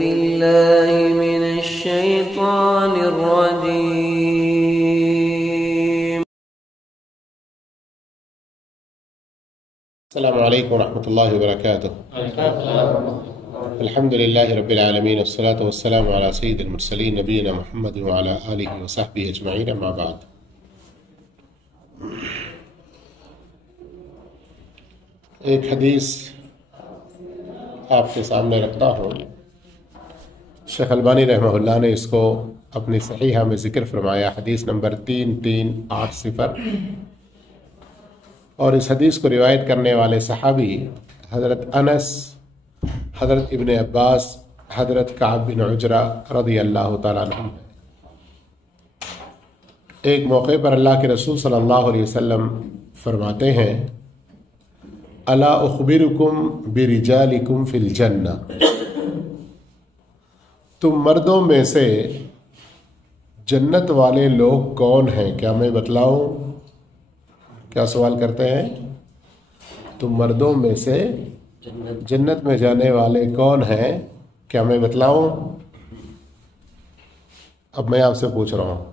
بالله من الشيطان الرجيم. السلام عليكم ورحمة الله وبركاته. الحمد لله رب العالمين والصلاة والسلام على سيد المرسلين نبينا محمد وعلى آله وصحبه أجمعين أما بعد. ایک حدیث آپ کے سامنے رکھتا ہوں. شیخ البانی رحمہ اللہ نے اس کو اپنی صحیحہ میں ذکر فرمایا، حدیث نمبر 3380. اور اس حدیث کو روایت کرنے والے صحابی حضرت انس، حضرت ابن عباس، حضرت کعب بن عجرہ رضی اللہ تعالیٰ عنہ. ایک موقع پر اللہ کے رسول صلی اللہ علیہ وسلم فرماتے ہیں، الا اخبرکم برجالکم فی الجنہ، تم مردوں میں سے جنت والے لوگ کون ہیں، کیا میں بتلاؤں؟ کیا سوال کرتے ہیں؟ تم مردوں میں سے جنت میں جانے والے کون ہیں، کیا میں بتلاؤں؟ اب میں آپ سے پوچھ رہا ہوں،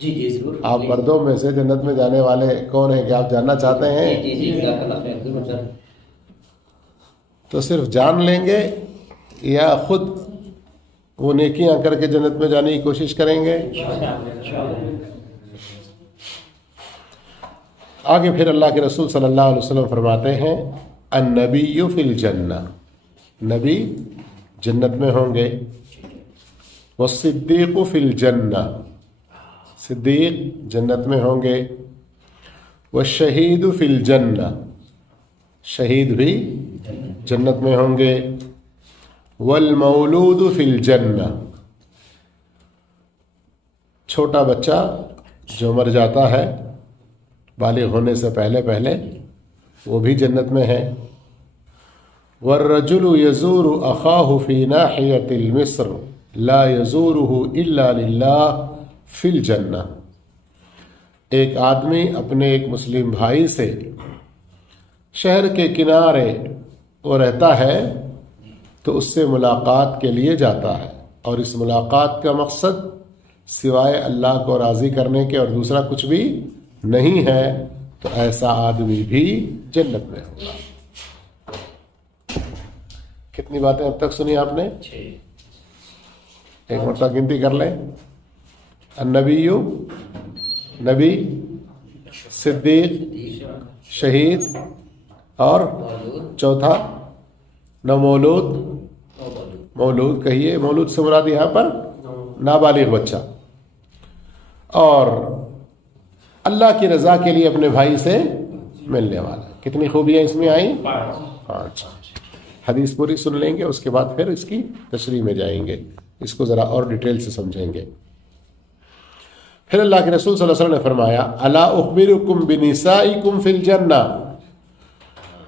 جی ضرور. آپ مردوں میں سے جنت میں جانے والے کون ہیں، کیا آپ جاننا چاہتے ہیں؟ جی سر. تو صرف جان لیں گے یا خود وہ نیکیاں کر کے جنت میں جانے کی کوشش کریں گے؟ آگے پھر اللہ کے رسول صلی اللہ علیہ وسلم فرماتے ہیں، النبی فی الجنہ، نبی جنت میں ہوں گے، والصدیق فی الجنہ، صدیق جنت میں ہوں گے، والشہید فی الجنہ، شہید بھی جنت میں ہوں گے، والمولود فی الجنہ، چھوٹا بچہ جو مر جاتا ہے بالغ ہونے سے پہلے وہ بھی جنت میں ہے، والرجل یزور اخاہ فی ناحیۃ المصر لا یزورہ الا للہ فی الجنہ، ایک آدمی اپنے ایک مسلم بھائی سے شہر کے کنارے وہ رہتا ہے تو اس سے ملاقات کے لیے جاتا ہے، اور اس ملاقات کا مقصد سوائے اللہ کو راضی کرنے کے اور دوسرا کچھ بھی نہیں ہے، تو ایسا آدمی بھی جنت میں ہوگا. کتنی باتیں اب تک سنی آپ نے؟ ایک مرتبہ گنتی کر لیں. النبی، نبی، صدیق، شہید، اور چوتھا مولود. مولود کہیے، مولود سے مراد یہاں پر نابالغ بچہ، اور اللہ کی رضا کے لیے اپنے بھائی سے ملنے والا. کتنی خوبیاں اس میں آئیں؟ 5. حدیث پوری سن لیں گے، اس کے بعد پھر اس کی تشریح میں جائیں گے، اس کو ذرا اور ڈیٹیل سے سمجھیں گے. پھر اللہ کے رسول صلی اللہ علیہ وسلم نے فرمایا، الا اخبرکم بنسائکم فی الجنہ،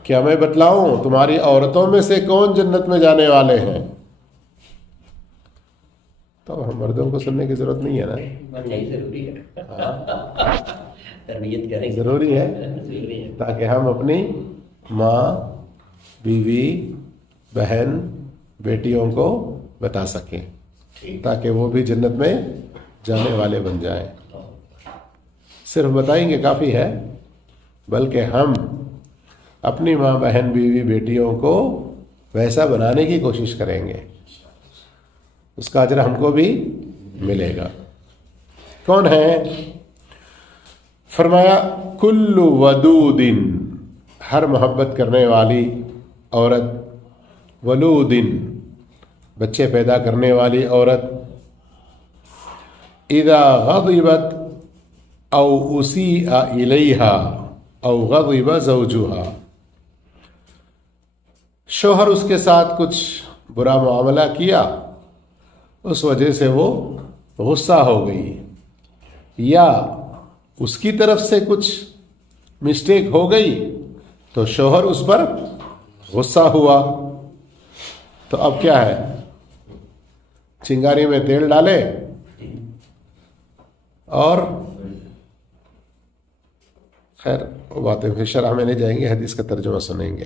کیا میں بتلاؤں تمہاری عورتوں میں سے کون جنت میں جانے والے ہیں؟ تو ہم مردوں کو سننے کی ضرورت نہیں ہے نا؟ ضروری ہے تاکہ ہم اپنی ماں، بیوی، بہن، بیٹیوں کو بتا سکیں، تاکہ وہ بھی جنت میں جانے والے بن جائیں. صرف بتائیں گے کافی ہے، بلکہ ہم اپنی ماں، بہن، بیوی، بیٹیوں کو ویسا بنانے کی کوشش کریں گے، اس کا اجر ہم کو بھی ملے گا. کون ہے؟ فرمایا، کل ودود، ہر محبت کرنے والی عورت، ولود، بچے پیدا کرنے والی عورت، اذا غضبت او اسیء الیہا او غضب زوجها، شوہر اس کے ساتھ کچھ برا معاملہ کیا، اس وجہ سے وہ غصہ ہو گئی، یا اس کی طرف سے کچھ مسٹیک ہو گئی تو شوہر اس پر غصہ ہوا، تو اب کیا ہے؟ چنگاری میں تیل ڈالے اور خیر وہ باتیں پھر شرح میں نہیں جائیں گے، حدیث کا ترجمہ سنیں گے.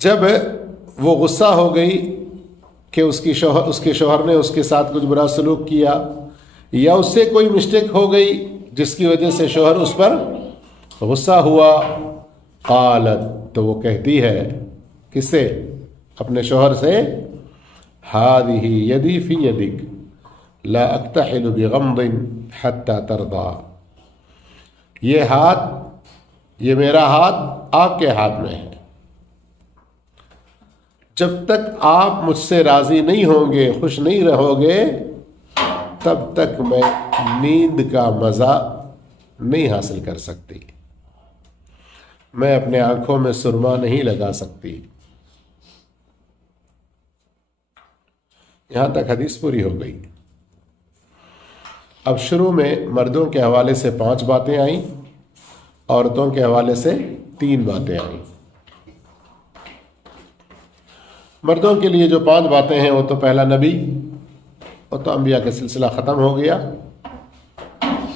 جب وہ غصہ ہو گئی کہ اس کے شوہر نے اس کے ساتھ کچھ برا سلوک کیا یا اس سے کوئی مسٹیک ہو گئی جس کی وجہ سے شوہر اس پر غصہ ہوا، قالت تو وہ کہتی ہے کس سے؟ اپنے شوہر سے، هذه يدي في يدك لا اكتحل بغمض حتى ترضى، یہ ہاتھ، یہ میرا ہاتھ آپ کے ہاتھ میں ہے، جب تک آپ مجھ سے راضی نہیں ہوں گے، خوش نہیں رہو گے، تب تک میں نیند کا مزہ نہیں حاصل کر سکتی، میں اپنے آنکھوں میں سرما نہیں لگا سکتی۔ یہاں تک حدیث پوری ہو گئی۔ اب شروع میں مردوں کے حوالے سے 5 باتیں آئیں، عورتوں کے حوالے سے 3 باتیں آئیں۔ مردوں کے لیے جو 5 باتیں ہیں وہ تو پہلا نبی، وہ تو انبیاء کا سلسلہ ختم ہو گیا۔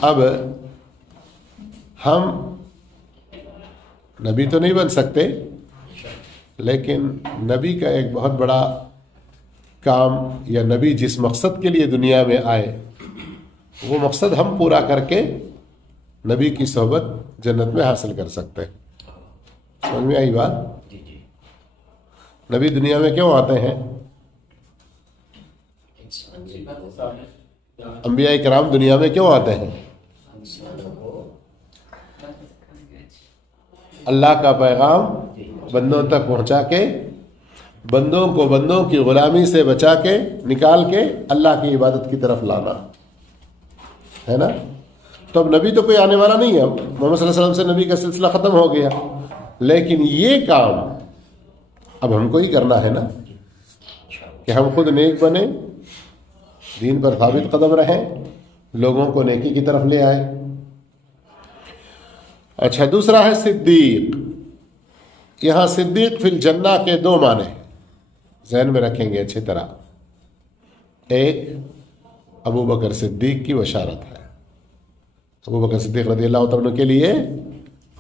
اب ہم نبی تو نہیں بن سکتے، لیکن نبی کا ایک بہت بڑا کام، یا نبی جس مقصد کے لیے دنیا میں آئے وہ مقصد ہم پورا کر کے نبی کی صحبت جنت میں حاصل کر سکتے ہیں۔ سمجھ میں آئی بات؟ نبی دنیا میں کیوں آتے ہیں؟ انبیاء کرام دنیا میں کیوں آتے ہیں؟ اللہ کا پیغام بندوں تک پہنچا کے، بندوں کو بندوں کی غلامی سے بچا کے، نکال کے اللہ کی عبادت کی طرف لانا ہے نا۔ تو اب نبی تو کوئی آنے والا نہیں ہے، محمد صلی اللہ علیہ وسلم سے نبی کا سلسلہ ختم ہو گیا، لیکن یہ کام اب ہم کو ہی کرنا ہے نا، کہ ہم خود نیک بنے، دین پر ثابت قدم رہیں، لوگوں کو نیکی کی طرف لے آئے۔ اچھا، دوسرا ہے صدیق۔ یہاں صدیق فی الجنہ کے 2 معنی ذہن میں رکھیں گے اچھی طرح۔ ایک، ابو بکر صدیق کی بشارت ہے، ابو بکر صدیق رضی اللہ تعالیٰ عنہ کے لیے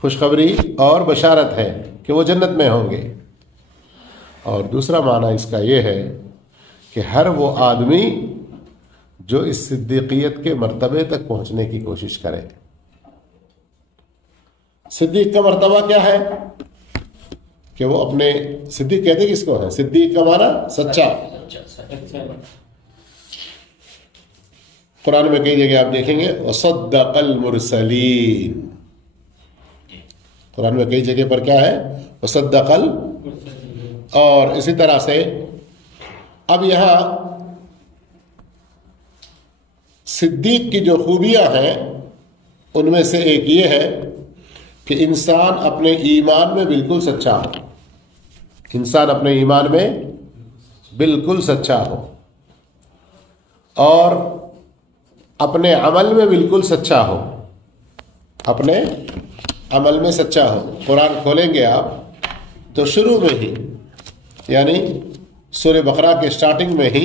خوشخبری اور بشارت ہے کہ وہ جنت میں ہوں گے۔ اور دوسرا معنی اس کا یہ ہے کہ ہر وہ آدمی جو اس صدیقیت کے مرتبے تک پہنچنے کی کوشش کرے۔ صدیق کا مرتبہ کیا ہے؟ کہ وہ اپنے، صدیق کہتے کس کو ہے؟ صدیق کا معنی سچا۔ قرآن میں کئی جگہ آپ دیکھیں گے وصدق المرسلین، قرآن میں کئی جگہ پر کیا ہے؟ وصدق اور اسی طرح سے اب یہاں صدیق کی جو خوبیاں ہیں ان میں سے ایک یہ ہے کہ انسان اپنے ایمان میں بالکل سچا ہو، انسان اپنے ایمان میں بالکل سچا ہو اور اپنے عمل میں بالکل سچا ہو، اپنے عمل میں سچا ہو۔ قرآن کھولیں گے آپ تو شروع میں ہی، یعنی سورہ بقرہ کے سٹارٹنگ میں ہی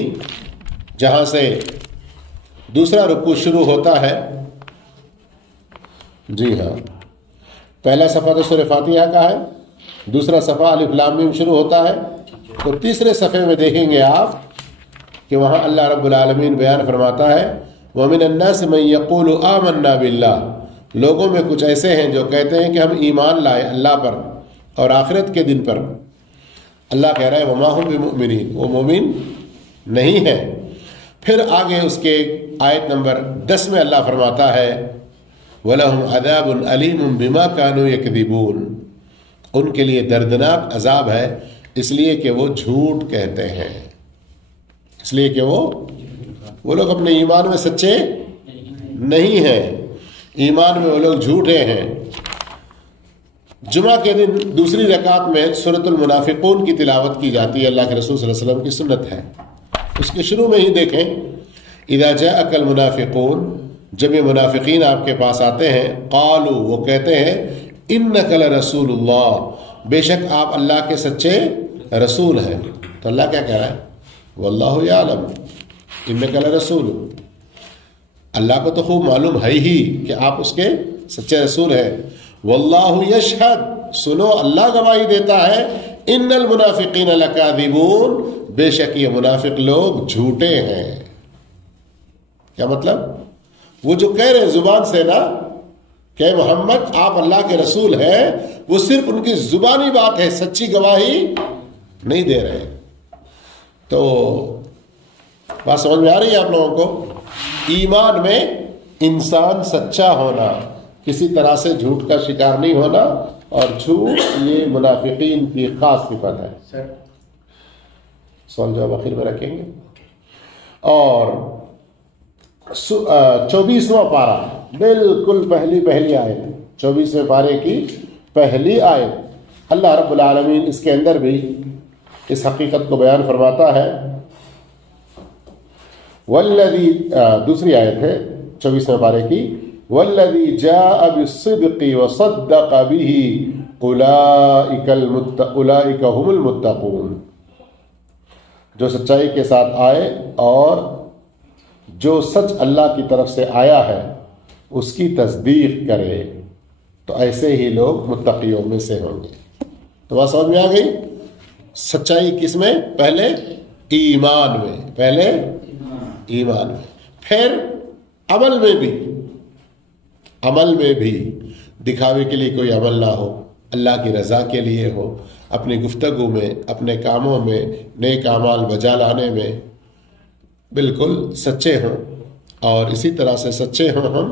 جہاں سے دوسرا رکوع شروع ہوتا ہے، جی ہاں، پہلا صفحہ تو سورہ فاتحہ کا ہے، دوسرا صفحہ الف لام میم شروع ہوتا ہے، تو تیسرے صفحے میں دیکھیں گے آپ کہ وہاں اللہ رب العالمین بیان فرماتا ہے وَمِنَ النَّاسِ مَن يَقُولُ آمَنَّا بِاللَّهِ، لوگوں میں کچھ ایسے ہیں جو کہتے ہیں کہ ہم ایمان لائے اللہ پر اور آخرت کے دن پر۔ اللہ کہہ رہا ہے وَمَا هُم بِمُؤْمِنِينَ، وہ مومن نہیں ہے۔ پھر آگے اس کے آیت نمبر 10 میں اللہ فرماتا ہے وَلَهُمْ عَذَابٌ عَلِيمٌ بِمَا كَانُوا يَكْذِبُونَ، ان کے لیے دردناک عذاب ہے اس لیے کہ وہ جھوٹ کہتے ہیں، اس لیے کہ وہ لوگ اپنے ایمان میں سچے نہیں ہیں، ایمان میں وہ لوگ جھوٹے ہیں۔ جمعہ کے دن دوسری رکعت میں سورۃ المنافقون کی تلاوت کی جاتی ہے، اللہ کے رسول صلی اللہ علیہ وسلم کی سنت ہے۔ اس کے شروع میں ہی دیکھیں اذا جاءک المنافقون، جب یہ منافقین آپ کے پاس آتے ہیں، قالوا، وہ کہتے ہیں انک لرسول اللہ، بے شک آپ اللہ کے سچے رسول ہیں۔ تو اللہ کیا کہہ رہا ہے واللہ یعلم انک لرسول، اللہ کو تو خوب معلوم ہے ہی کہ آپ اس کے سچے رسول ہیں۔ واللہ یشہد، سنو اللہ گواہی دیتا ہے ان المنافقین لکاذبون، بے شک یہ منافق لوگ جھوٹے ہیں. کیا مطلب؟ وہ جو کہہ رہے ہیں زبان سے نا کہ محمد آپ اللہ کے رسول ہیں، وہ صرف ان کی زبانی بات ہے، سچی گواہی نہیں دے رہے. تو بات سمجھ میں آ رہی ہے آپ لوگوں کو؟ ایمان میں انسان سچا ہونا، کسی طرح سے جھوٹ کا شکار نہیں ہونا، اور جھوٹ یہ منافقین کی خاص صفت ہے. سوال جواب آخر میں رکھیں گے. اور 24واں پارہ، بالکل پہلی آیت، 24ویں پارے کی پہلی آیت، اللہ رب العالمین اس کے اندر بھی اس حقیقت کو بیان فرماتا ہے. والذی، دوسری آیت ہے 24ویں پارے کی، والذی جاء بالصدق وصدق به اولئک هم المتقون، جو سچائی کے ساتھ آئے اور جو سچ اللہ کی طرف سے آیا ہے اس کی تصدیق کرے تو ایسے ہی لوگ متقیوں میں سے ہوں گے. تو بات سمجھ میں آ گئی؟ سچائی کس میں؟ پہلے ایمان میں، پہلے ایمان میں، پھر عمل میں بھی دکھاوے کے لیے کوئی عمل نہ ہو، اللہ کی رضا کے لیے ہو، اپنی گفتگو میں، اپنے کاموں میں، نیک اعمال بجا لانے میں بالکل سچے ہوں. اور اسی طرح سے سچے ہوں ہم،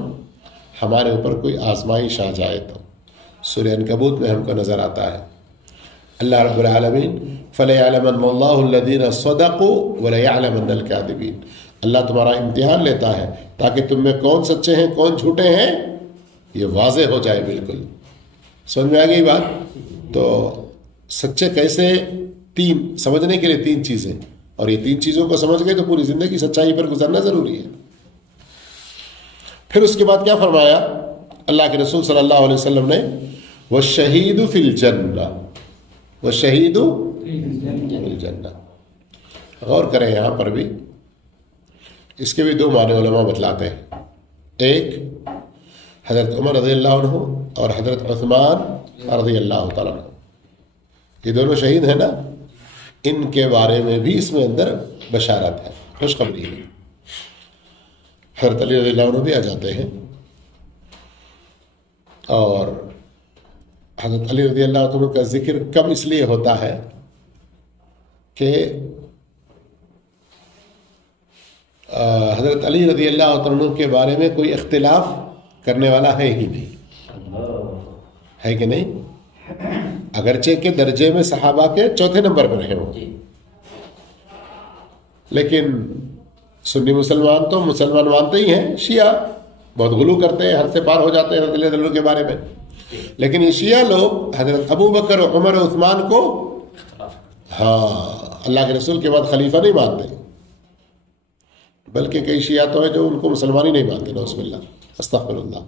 ہمارے اوپر کوئی آزمائش آ جائے تو سورہ عنکبوت میں ہم کو نظر آتا ہے اللہ رب العالمین فَلَيَعْلَمَنَّ اللَّهُ الَّذِينَ صَدَقُوا وَلَيَعْلَمَنَّ الْكَاذِبِينَ. اللہ تمہارا امتحان لیتا ہے تاکہ تم میں کون سچے ہیں کون جھوٹے ہیں یہ واضح ہو جائے. بالکل سمجھ میں آ گئی بات؟ تو سچے کیسے، تین سمجھنے کے لیے تین چیزیں، اور یہ تین چیزوں کو سمجھ گئے تو پوری زندگی سچائی پر گزرنا ضروری ہے. پھر اس کے بعد کیا فرمایا اللہ کے رسول صلی اللہ علیہ وسلم نے؟ وَالشَّهِيدُ فِي الْجَنَّةِ، وَالشَّهِيدُ فِي الْجَنَّةِ. غور کریں یہاں پر بھی، اس کے بھی دو معنی علماء بتلاتے ہیں. ایک حضرت عمر رضی اللہ عنہ اور حضرت عثمان رضی اللہ تعالیٰ عنہ، یہ دونوں شہید ہیں نا، ان کے بارے میں بھی اس میں اندر بشارت ہے، خوشخبری ہے. حضرت علی رضی اللہ عنہ بھی آ جاتے ہیں، اور حضرت علی رضی اللہ عنہ کا ذکر کم اس لیے ہوتا ہے کہ حضرت علی رضی اللہ عنہ کے بارے میں کوئی اختلاف کرنے والا ہے ہی نہیں، ہے کہ نہیں؟ اگرچہ کے درجے میں صحابہ کے چوتھے نمبر پر رہے ہوں، لیکن سنی مسلمان تو مسلمان مانتے ہی ہیں، شیعہ بہت غلو کرتے ہیں، حد سے پار ہو جاتے ہیں حضرت علی رضی اللہ عنہ کے بارے میں. لیکن یہ شیعہ لوگ حضرت ابو بکر عمر و عثمان کو اللہ کے رسول کے بعد خلیفہ نہیں مانتے، بلکہ کئی شیعہ تو ہیں جو ان کو مسلمان ہی نہیں مانتے، نعوذ باللہ، استغفر اللہ.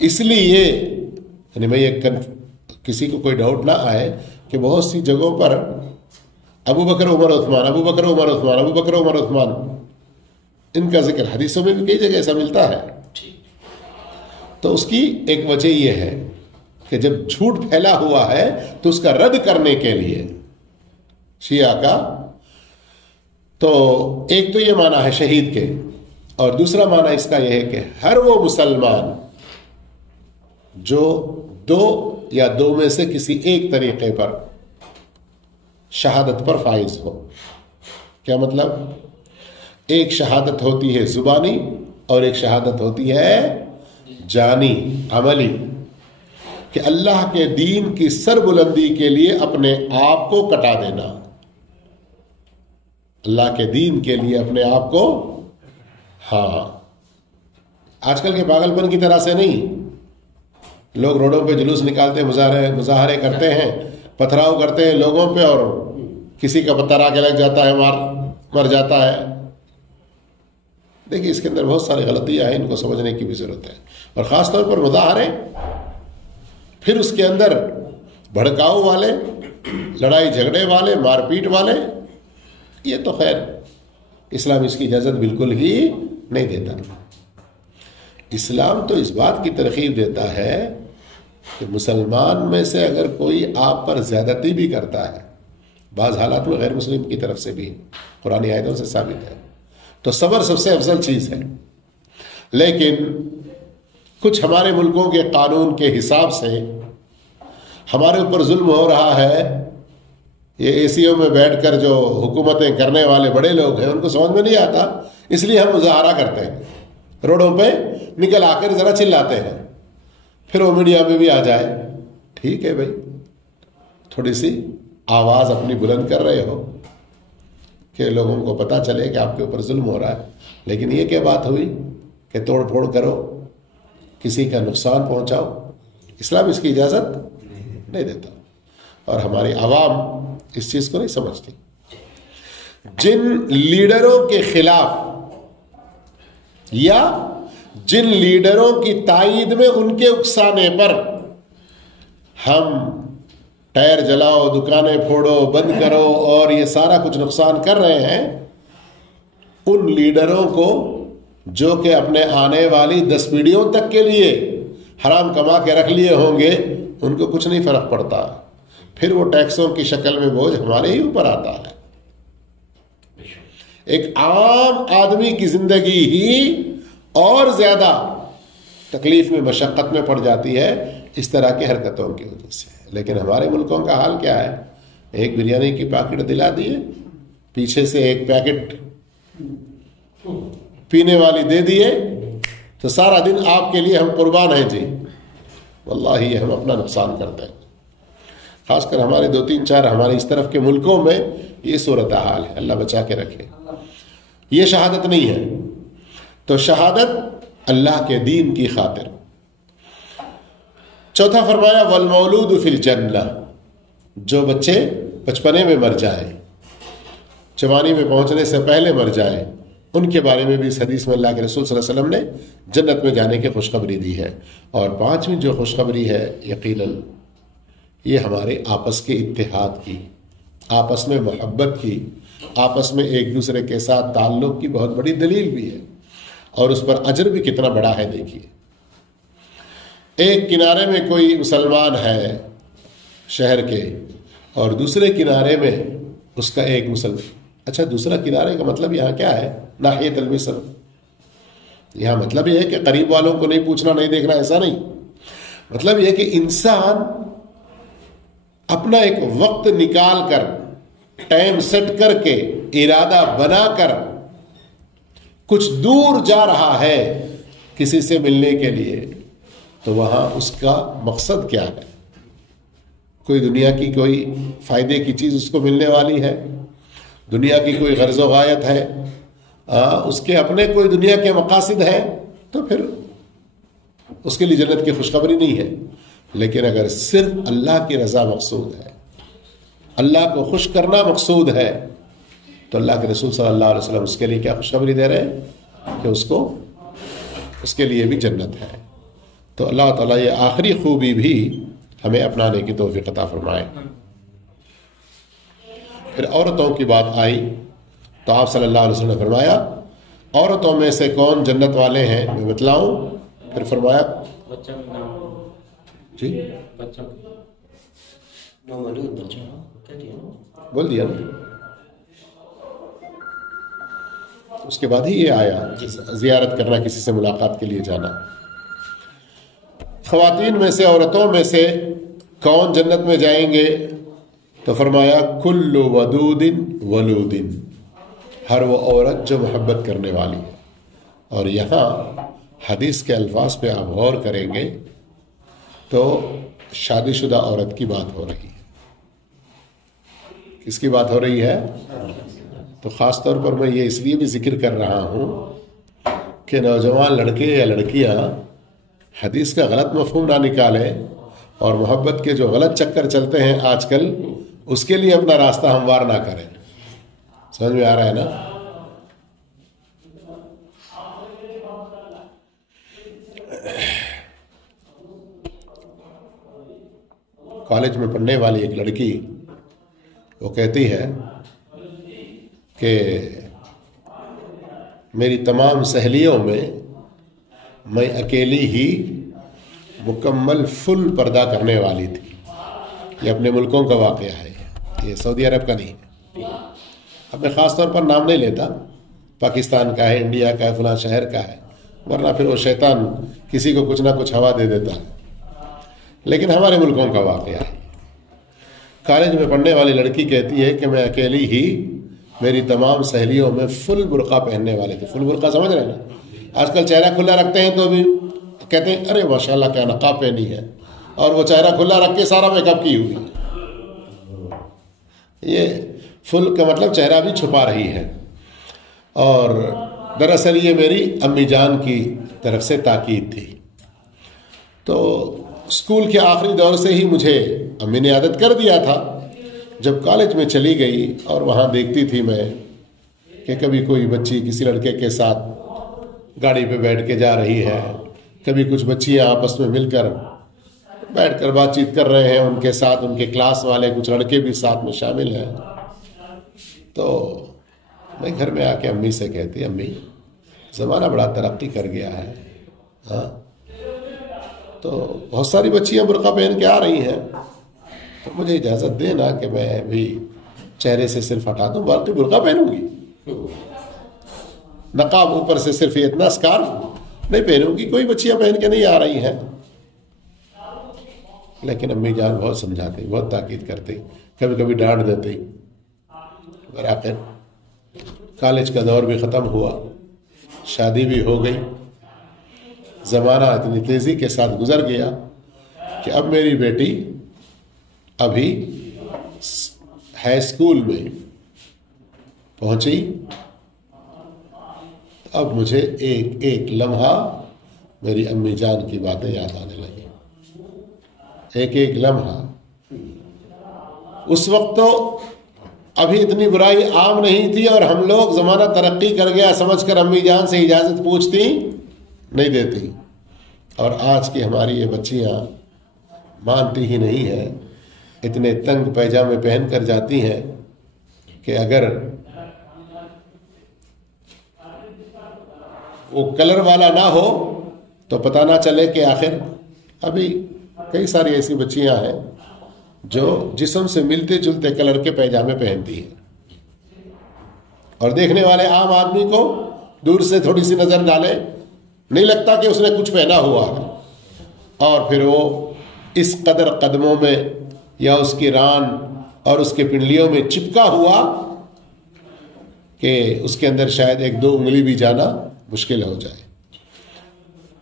اس لیے یعنی میں یہ کسی کو کوئی ڈاؤٹ نہ آئے کہ بہت سی جگہوں پر ابو بکر عمر عثمان، ابو بکر عمر عثمان، ابو بکر عمر عثمان، ان کا ذکر حدیثوں میں بھی کئی جگہ ایسا ملتا ہے. تو اس کی ایک وجہ یہ ہے کہ جب جھوٹ پھیلا ہوا ہے تو اس کا رد کرنے کے لیے شیعہ کا، تو ایک تو یہ معنی ہے شہید کے، اور دوسرا معنی اس کا یہ ہے کہ ہر وہ مسلمان جو دو یا دو میں سے کسی ایک طریقے پر شہادت پر فائز ہو. کیا مطلب؟ ایک شہادت ہوتی ہے زبانی اور ایک شہادت ہوتی ہے جانی، عملی، کہ اللہ کے دین کی سر بلندی کے لیے اپنے آپ کو کٹا دینا، اللہ کے دین کے لیے اپنے آپ کو، آج کل کے پاگل پن کی طرح سے نہیں. لوگ روڈوں پہ جلوس نکالتے، مظاہرے کرتے ہیں، پتھراؤ کرتے ہیں لوگوں پہ، اور کسی کا پتھر آ کے لگ جاتا ہے، مر جاتا ہے. دیکھیے اس کے اندر بہت ساری غلطیاں ہیں، ان کو سمجھنے کی بھی ضرورت ہے. اور خاص طور پر مظاہرے، پھر اس کے اندر بھڑکاؤ والے، لڑائی جھگڑے والے، مار پیٹ والے، یہ تو خیر اسلام اس کی اجازت بالکل ہی نہیں دیتا. اسلام تو اس بات کی ترغیب دیتا ہے کہ مسلمان میں سے اگر کوئی آپ پر زیادتی بھی کرتا ہے بعض حالات میں غیر مسلم کی طرف سے بھی قرآن آیتوں سے ثابت ہے. تو صبر سب سے افضل چیز ہے. لیکن کچھ ہمارے ملکوں کے قانون کے حساب سے ہمارے اوپر ظلم ہو رہا ہے. یہ اے سی او میں بیٹھ کر جو حکومتیں کرنے والے بڑے لوگ ہیں ان کو سمجھ میں نہیں آتا, اس لیے ہم مظاہرہ کرتے ہیں, روڈوں پہ نکل آ کر ذرا چلاتے ہیں, پھر وہ میڈیا میں بھی آ جائے. ٹھیک ہے بھائی, تھوڑی سی آواز اپنی بلند کر رہے ہو کہ لوگوں کو پتہ چلے کہ آپ کے اوپر ظلم ہو رہا ہے. لیکن یہ کیا بات ہوئی کہ توڑ پھوڑ کرو, کسی کا نقصان پہنچاؤ؟ اسلام اس کی اجازت نہیں دیتا, اور ہماری عوام اس چیز کو نہیں سمجھتی. جن لیڈروں کے خلاف یا جن لیڈروں کی تائید میں ان کے اکسانے پر ہم ٹائر جلاؤ, دکانیں پھوڑو, بند کرو اور یہ سارا کچھ نقصان کر رہے ہیں, ان لیڈروں کو جو کہ اپنے آنے والی 10 پیڑھیوں تک کے لیے حرام کما کے رکھ لیے ہوں گے, ان کو کچھ نہیں فرق پڑتا. پھر وہ ٹیکسوں کی شکل میں بوجھ ہمارے ہی اوپر آتا ہے. ایک عام آدمی کی زندگی ہی اور زیادہ تکلیف میں, مشقت میں پڑ جاتی ہے اس طرح کی حرکتوں کی وجہ سے. لیکن ہمارے ملکوں کا حال کیا ہے؟ ایک بریانی کی پیکٹ دلا دیے, پیچھے سے ایک پیکٹ پینے والی دے دیے, تو سارا دن آپ کے لیے ہم قربان ہیں جی. واللہ یہ ہم اپنا نقصان کرتے ہیں. خاص کر ہمارے 2-3-4 ہمارے اس طرف کے ملکوں میں یہ صورتحال ہے. اللہ بچا کے رکھے. یہ شہادت نہیں ہے. تو شہادت اللہ کے دین کی خاطر. چوتھا فرمایا والمولود فی الجنہ, جو بچے بچپنے میں مر جائیں, جوانی میں پہنچنے سے پہلے مر جائیں, ان کے بارے میں بھی اس حدیث میں اللہ کے رسول صلی اللہ علیہ وسلم نے جنت میں جانے کی خوشخبری دی ہے. اور 5ویں جو خوشخبری ہے یقیناً یہ ہمارے آپس کے اتحاد کی, آپس میں محبت کی, آپس میں ایک دوسرے کے ساتھ تعلق کی بہت بڑی دلیل بھی ہے. اور اس پر اجر بھی کتنا بڑا ہے. دیکھیے, ایک کنارے میں کوئی مسلمان ہے شہر کے, اور دوسرے کنارے میں اس کا ایک مسلمان. اچھا, دوسرا کنارے کا مطلب یہاں کیا ہے؟ ناحیت المصر. یہاں مطلب یہ ہے کہ قریب والوں کو نہیں پوچھنا, نہیں دیکھنا, ایسا نہیں. مطلب یہ کہ انسان اپنا ایک وقت نکال کر, ٹائم سیٹ کر کے, ارادہ بنا کر کچھ دور جا رہا ہے کسی سے ملنے کے لیے, تو وہاں اس کا مقصد کیا ہے؟ کوئی دنیا کی کوئی فائدے کی چیز اس کو ملنے والی ہے, دنیا کی کوئی غرض و غایت ہے, اس کے اپنے کوئی دنیا کے مقاصد ہیں, تو پھر اس کے لیے جنت کی خوشخبری نہیں ہے. لیکن اگر صرف اللہ کی رضا مقصود ہے, اللہ کو خوش کرنا مقصود ہے, تو اللہ کے رسول صلی اللہ علیہ وسلم اس کے لیے کیا خوشخبری دے رہے ہیں کہ اس کے لیے بھی جنت ہے. تو اللہ تعالیٰ یہ آخری خوبی بھی ہمیں اپنانے کی توفیق عطا فرمائے. پھر عورتوں کی بات آئی تو آپ صلی اللہ علیہ وسلم نے فرمایا عورتوں میں سے کون جنت والے ہیں میں بتلاؤں؟ پھر فرمایا جی بول دیا نا. اس کے بعد ہی یہ آیا زیارت کرنا, کسی سے ملاقات کے لیے جانا. خواتین میں سے, عورتوں میں سے کون جنت میں جائیں گے؟ تو فرمایا کل ودود ولود, ہر وہ عورت جو محبت کرنے والی ہے. اور یہاں حدیث کے الفاظ پہ آپ غور کریں گے تو شادی شدہ عورت کی بات ہو رہی ہے. کس کی بات ہو رہی ہے؟ تو خاص طور پر میں یہ اس لیے بھی ذکر کر رہا ہوں کہ نوجوان لڑکے یا لڑکیاں حدیث کا غلط مفہوم نہ نکالیں, اور محبت کے جو غلط چکر چلتے ہیں آج کل اس کے لیے اپنا راستہ ہموار نہ کریں. سمجھ میں آ رہا ہے نا؟ کالج میں پڑھنے والی ایک لڑکی وہ کہتی ہے کہ میری تمام سہیلیوں میں اکیلی ہی مکمل فل پردہ کرنے والی تھی. یہ اپنے ملکوں کا واقعہ ہے. یہ سعودی عرب کا نہیں ہے. اب میں خاص طور پر نام نہیں لیتا، پاکستان کا ہے، انڈیا کا ہے، فلاں شہر کا ہے، ورنہ پھر وہ شیطان کسی کو کچھ نہ کچھ ہوا دے دیتا ہے. لیکن ہمارے ملکوں کا واقعہ ہے. کالج میں پڑھنے والی لڑکی کہتی ہے کہ میں اکیلی ہی، میری تمام سہیلیوں میں فل برقع پہننے والے تھے. فل برقع سمجھ رہے ہیں نا؟ آج کل چہرہ کھلا رکھتے ہیں تو بھی کہتے ہیں ارے ماشاء اللہ کیا نقاب پہنی ہے، اور وہ چہرہ کھلا رکھ کے سارا میک اپ کی ہوئی ہے. یہ فل کا مطلب چہرہ بھی چھپا رہی ہے. اور دراصل یہ میری امی جان کی طرف سے تاکید تھی. تو اسکول کے آخری دور سے ہی مجھے امی نے عادت کر دیا تھا. جب کالج میں چلی گئی اور وہاں دیکھتی تھی میں کہ کبھی کوئی بچی کسی لڑکے کے ساتھ گاڑی پہ بیٹھ کے جا رہی ہے، کبھی کچھ بچیاں آپس میں مل کر بیٹھ کر بات چیت کر رہے ہیں، ان کے ساتھ ان کے کلاس والے کچھ لڑکے بھی ساتھ میں شامل ہیں. تو میں گھر میں آ کے امی سے کہتی، امی زمانہ بڑا ترقی کر گیا ہے، ہاں تو بہت ساری بچیاں برقع پہن کے آ رہی ہیں، تو مجھے اجازت دینا کہ میں بھی چہرے سے صرف ہٹا دوں، باقی برقع پہنوں گی، نقاب اوپر سے صرف اتنا اسکارف نہیں پہنوں گی. کوئی بچیاں پہن کے نہیں آ رہی ہیں. لیکن امی جان بہت سمجھاتی، بہت تاکید کرتی، کبھی کبھی ڈانٹ دیتی. آخر کالج کا دور بھی ختم ہوا، شادی بھی ہو گئی. زمانہ اتنی تیزی کے ساتھ گزر گیا کہ اب میری بیٹی ابھی ہائی اسکول میں پہنچی. اب مجھے ایک ایک لمحہ میری امی جان کی باتیں یاد آنے لگی. ایک ایک لمحہ. اس وقت تو ابھی اتنی برائی عام نہیں تھی، اور ہم لوگ زمانہ ترقی کر گیا سمجھ کر امی جان سے اجازت پوچھتی نہیں دیتی. اور آج کی ہماری یہ بچیاں مانتی ہی نہیں ہیں، اتنے تنگ پیجامے پہن کر جاتی ہیں کہ اگر وہ کلر والا نہ ہو تو پتہ نہ چلے کہ آخر. ابھی کئی ساری ایسی بچیاں ہیں جو جسم سے ملتے جلتے کلر کے پیجامے پہنتی ہیں، اور دیکھنے والے عام آدمی کو دور سے تھوڑی سی نظر ڈالے نہیں لگتا کہ اس نے کچھ پہنا ہوا ہے. اور پھر وہ اس قدر قدموں میں یا اس کی ران اور اس کے پنڈلیوں میں چپکا ہوا کہ اس کے اندر شاید ایک دو انگلی بھی جانا مشکل ہو جائے.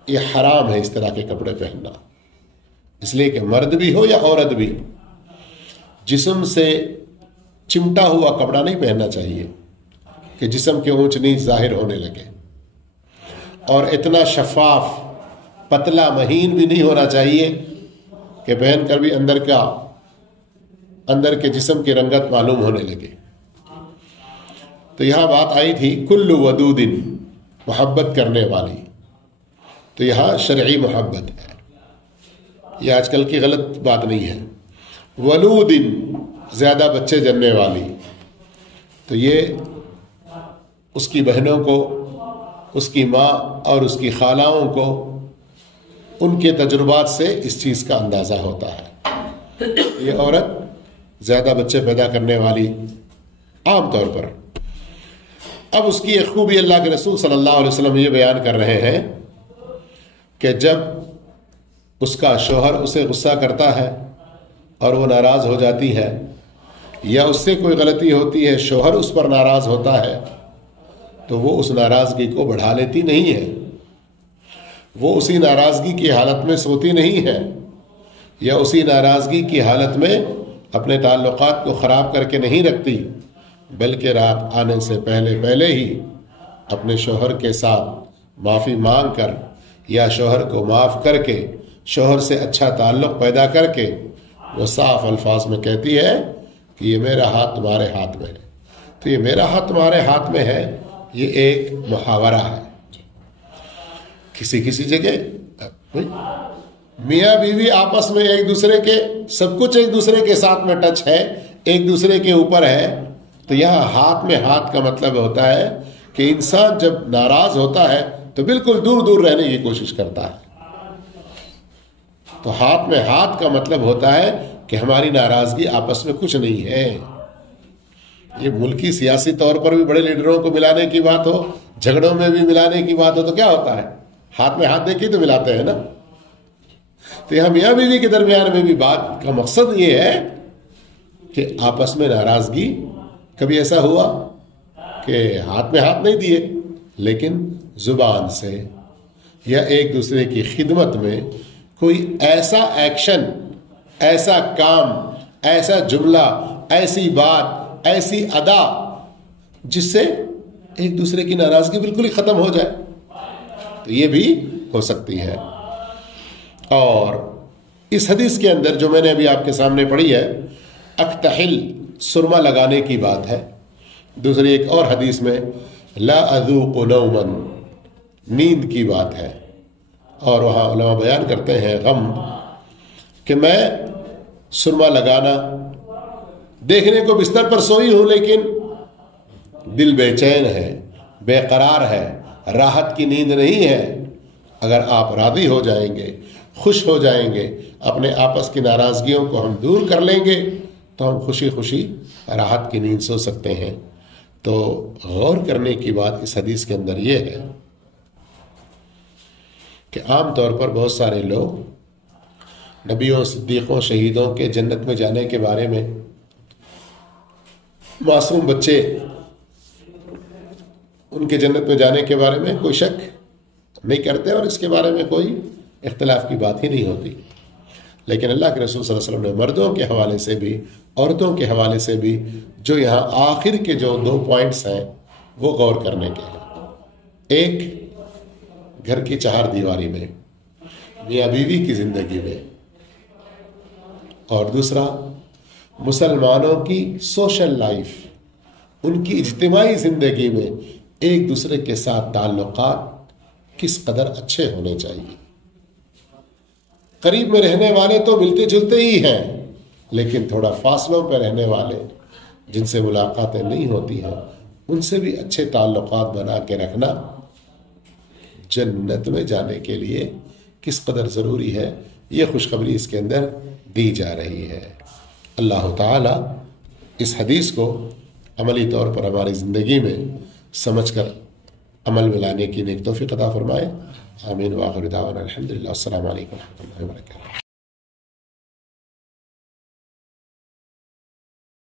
یہ حرام ہے اس طرح کے کپڑے پہننا، اس لیے کہ مرد بھی ہو یا عورت بھی جسم سے چمٹا ہوا کپڑا نہیں پہننا چاہیے کہ جسم کے اونچ نیچ ظاہر ہونے لگے. اور اتنا شفاف پتلا مہین بھی نہیں ہونا چاہیے کہ پہن کر بھی اندر کے جسم کی رنگت معلوم ہونے لگے. تو یہاں بات آئی تھی کل ودود، محبت کرنے والی. تو یہاں شرعی محبت ہے، یہ آج کل کی غلط بات نہیں ہے. ولود، زیادہ بچے جننے والی. تو یہ اس کی بہنوں کو، اس کی ماں اور اس کی خالاؤں کو ان کے تجربات سے اس چیز کا اندازہ ہوتا ہے. یہ عورت زیادہ بچے پیدا کرنے والی عام طور پر. اب اس کی ایک خوبی اللہ کے رسول صلی اللہ علیہ وسلم یہ بیان کر رہے ہیں کہ جب اس کا شوہر اسے غصہ کرتا ہے اور وہ ناراض ہو جاتی ہے، یا اس سے کوئی غلطی ہوتی ہے، شوہر اس پر ناراض ہوتا ہے، تو وہ اس ناراضگی کو بڑھا لیتی نہیں ہے، وہ اسی ناراضگی کی حالت میں سوتی نہیں ہے، یا اسی ناراضگی کی حالت میں اپنے تعلقات کو خراب کر کے نہیں رکھتی، بلکہ رات آنے سے پہلے ہی اپنے شوہر کے ساتھ معافی مانگ کر یا شوہر کو معاف کر کے شوہر سے اچھا تعلق پیدا کر کے وہ صاف الفاظ میں کہتی ہے کہ یہ میرا ہاتھ تمہارے ہاتھ میں ہے. تو یہ میرا ہاتھ تمہارے ہاتھ میں ہے، یہ ایک محاورہ ہے. کسی جگہ میاں بیوی آپس میں ایک دوسرے کے سب کچھ ایک دوسرے کے ساتھ میں ٹچ ہے، ایک دوسرے کے اوپر ہے. تو یہاں ہاتھ میں ہاتھ کا مطلب ہوتا ہے کہ انسان جب ناراض ہوتا ہے تو بالکل دور دور رہنے کی کوشش کرتا ہے. تو ہاتھ میں ہاتھ کا مطلب ہوتا ہے کہ ہماری ناراضگی آپس میں کچھ نہیں ہے. یہ ملکی سیاسی طور پر بھی بڑے لیڈروں کو ملانے کی بات ہو, جھگڑوں میں بھی ملانے کی بات ہو تو کیا ہوتا ہے, ہاتھ میں ہاتھ دے کے تو ملاتے ہیں نا. تو یہاں میاں بیوی کے درمیان میں بھی بات کا مقصد یہ ہے کہ آپس میں ناراضگی, کبھی ایسا ہوا کہ ہاتھ میں ہاتھ نہیں دیے لیکن زبان سے یا ایک دوسرے کی خدمت میں کوئی ایسا ایکشن, ایسا کام, ایسا جملہ, ایسی بات, ایسی ادا جس سے ایک دوسرے کی ناراضگی بالکل ہی ختم ہو جائے, تو یہ بھی ہو سکتی ہے. اور اس حدیث کے اندر جو میں نے ابھی آپ کے سامنے پڑھی ہے, اکتحل سرما لگانے کی بات ہے. دوسری ایک اور حدیث میں لا اذوق نوما, نیند کی بات ہے. اور وہاں علماء بیان کرتے ہیں غم, کہ میں سرما لگانا, دیکھنے کو بستر پر سوئی ہوں لیکن دل بے چین ہے, بے قرار ہے, راحت کی نیند نہیں ہے. اگر آپ راضی ہو جائیں گے, خوش ہو جائیں گے, اپنے آپس کی ناراضگیوں کو ہم دور کر لیں گے تو ہم خوشی خوشی راحت کی نیند سو سکتے ہیں. تو غور کرنے کی بات اس حدیث کے اندر یہ ہے کہ عام طور پر بہت سارے لوگ نبیوں, صدیقوں, شہیدوں کے جنت میں جانے کے بارے میں, معصوم بچے ان کے جنت میں جانے کے بارے میں کوئی شک نہیں کرتے اور اس کے بارے میں کوئی اختلاف کی بات ہی نہیں ہوتی. لیکن اللہ کے رسول صلی اللہ علیہ وسلم نے مردوں کے حوالے سے بھی, عورتوں کے حوالے سے بھی جو یہاں آخر کے جو 2 پوائنٹس ہیں وہ غور کرنے کے ہیں. ایک گھر کی 4 دیواری میں, میاں بیوی کی زندگی میں, اور دوسرا مسلمانوں کی سوشل لائف, ان کی اجتماعی زندگی میں ایک دوسرے کے ساتھ تعلقات کس قدر اچھے ہونے چاہیے. قریب میں رہنے والے تو ملتے جلتے ہی ہیں, لیکن تھوڑا فاصلوں پہ رہنے والے جن سے ملاقاتیں نہیں ہوتی ہیں ان سے بھی اچھے تعلقات بنا کے رکھنا جنت میں جانے کے لیے کس قدر ضروری ہے, یہ خوشخبری اس کے اندر دی جا رہی ہے. اللہ تعالی اس حدیث کو عملی طور پر ہماری زندگی میں سمجھ کر عمل میں لانے کی نیک توفیق عطا فرمائے. آمین. وآخر دعوانا الحمدللہ. السلام علیکم ورحمۃ اللہ وبرکاتہ.